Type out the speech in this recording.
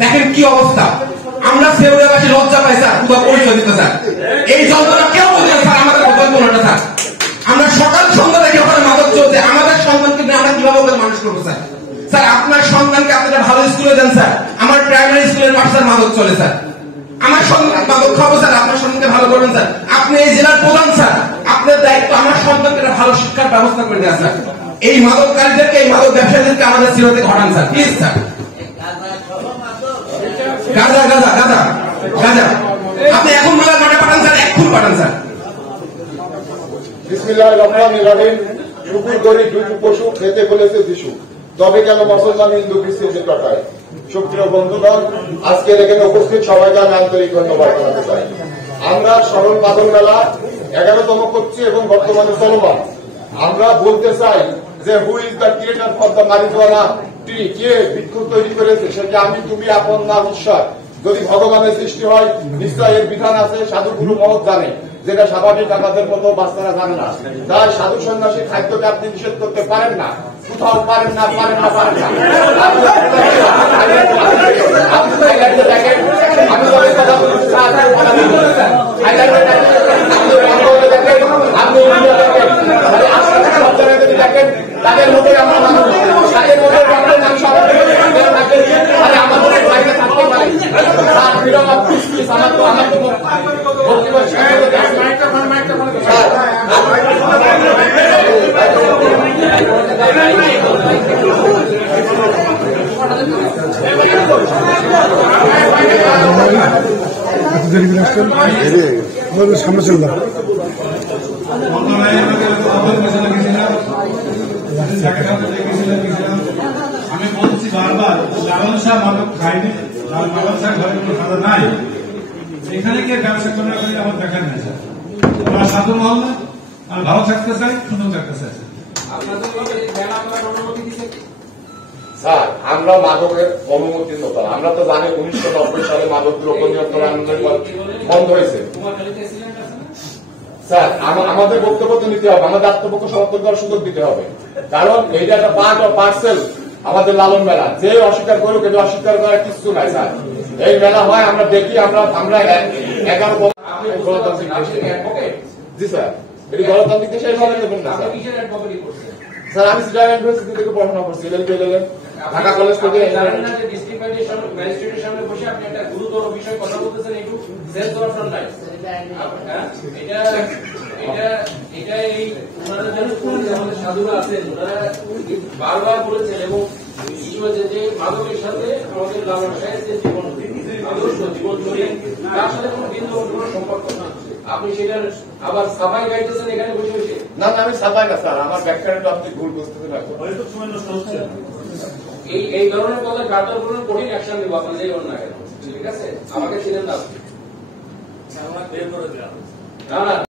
দেখেন কি অবস্থা, আমরা সেউরাবাসী লজ্জা পাই স্যার, কোথাও পরিচয় দিতে স্যার। এই যন্ত্রণা কেউ বুঝে স্যার, আমাদের কোথাও কোনটা স্যার। আমরা সকাল সন্ধ্যা দেখি ওখানে মাদক চলছে, আমাদের সন্তানকে নিয়ে আমরা কিভাবে ওদের মানুষ করবো স্যার? স্যার আপনার সন্তানকে আপনারা ভালো স্কুলে দেন স্যার, আমার প্রাইমারি স্কুলের মাস্টার মাদক চলে স্যার। আমার সন্তান মাদক খাবো স্যার, আপনার সন্তানকে ভালো করবেন স্যার। আপনি এই জেলার প্রধান স্যার, আপনার দায়িত্ব আমার সন্তানকে ভালো শিক্ষার ব্যবস্থা করে দেওয়া স্যার। এই মাদককারীদেরকে, এই মাদক ব্যবসায়ীদেরকে আমাদের সিরতে ঘটান স্যার, প্লিজ স্যার। গাঁজা গাঁজা গাঁজা গাঁজা আপনি এখন নয়া গাঁজা পাঠান স্যার, এখন পাঠান স্যার। বিসমিল্লাহির রহমানির রহিম। শুকুর করি দুটো পশু খেতে বলেছে যিশু, তবে কেন মুসলমান হিন্দু খ্রিস্টানদের পাঠায়? সুপ্রিয় বন্ধুগণ, আজকের এখানে উপস্থিত সবাইকে আমি আন্তরিক ধন্যবাদ জানাতে চাই। আমরা সরল মাদক মেলা 11তম করছি এবং বর্তমানে চলমান। আমরা বলতে চাই যে who is the creator for the marijuana tree? কে বৃক্ষ তৈরি করেছে? সেটা আমি, তুমি, আপন, না ঈশ্বর? যদি ভগবানের সৃষ্টি হয় নিশ্চয় এর বিধান আছে, সাধুগুরু মহৎ জানে, যেটা স্বাভাবিক আমাদের মতো বাচ্চারা জানে না। তাই সাধু সন্ন্যাসী খাদ্যকে আপনি নিষেধ করতে পারেন না, কোথাও পারেন না, পারেন না, পারেন না। তাদের মধ্যে আমরা তাদের মধ্যে সামনে চললাম। আমি বলছি বারবার, লালন শাহ মাদক খাইনি, লালন শাহ ঘরে কোনো খাতা নাই, এখানে গিয়ে ব্যবসা করার আমার দেখার নাই স্যার। আমরা সাধু মহল না, আর ভালো থাকতে চাই, সুন্দর থাকতে চাই। স্যার আমরা মাদকের অনুমতি নতা, আমরা তো জানি 1990 সালে মাদক দ্রব্য নিয়ন্ত্রণ আন্দোলন বন্ধ হয়েছে। স্যার আমাদের বক্তব্য তো নিতে হবে, আমাদের আত্মপক্ষ সমর্থন করার সুযোগ দিতে হবে, কারণ এইটা একটা পার্ট অফ পার্সেল আমাদের লালন মেলা। যে অস্বীকার করুক, এটা অস্বীকার করার কিছু নাই স্যার। এই মেলা হয়, আমরা দেখি, আমরা 11 গণতান্ত্রিক দেশে। জি স্যার, এটি গণতান্ত্রিক দেশে এইভাবে দেবেন না স্যার। আমি সিলেট ইউনিভার্সিটি থেকে পড়াশোনা করছি, ঢাকা কলেজ থেকে। গুরুতর বিষয়ে কথা বলতেছেন, একটু সেন্স অফ নাই। এটা এই ওনারা আমাদের সাধুরা আছেন, ওনারা বারবার বলেছেন এবং যে মাদকের সাথে আমাদের লালন শাহের যে জীবন আদর্শ, জীবন চলে, তার সাথে কোনো বিন্দু কোনো সম্পর্ক না। আপনি সেটার আবার সাফাই গাইতেছেন এখানে বসে বসে। না না, আমি সাফাই না স্যার, আমার ব্যাখ্যাটা আপনি ভুল বুঝতে পারছেন। এই ধরনের কথা কাটার কোনো কঠিন অ্যাকশন নেব, আপনার যে না কেন, ঠিক আছে? আমাকে ছিলেন না, না না।